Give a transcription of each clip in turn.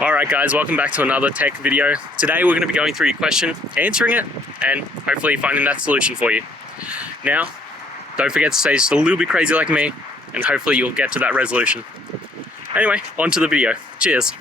Alright guys, welcome back to another tech video. Today we're going to be going through your question, answering it, and hopefully finding that solution for you. Now, don't forget to stay just a little bit crazy like me, and hopefully you'll get to that resolution. Anyway, on to the video. Cheers!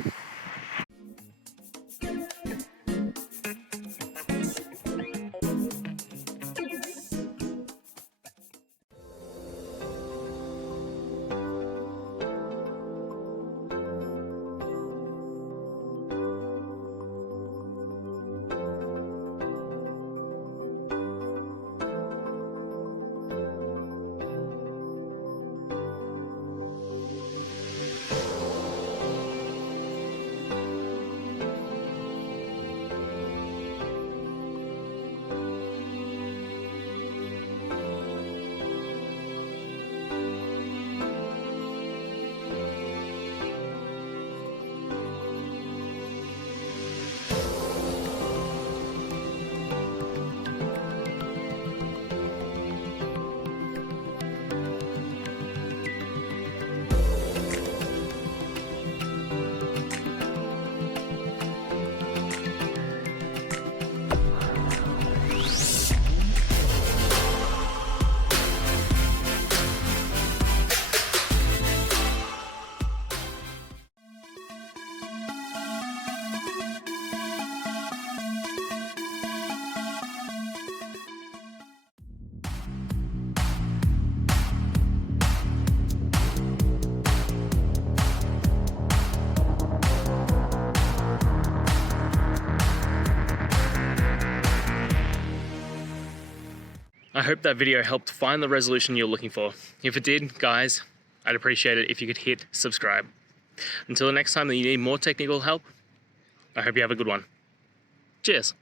I hope that video helped find the resolution you're looking for. If it did, guys, I'd appreciate it if you could hit subscribe. Until the next time that you need more technical help, I hope you have a good one. Cheers.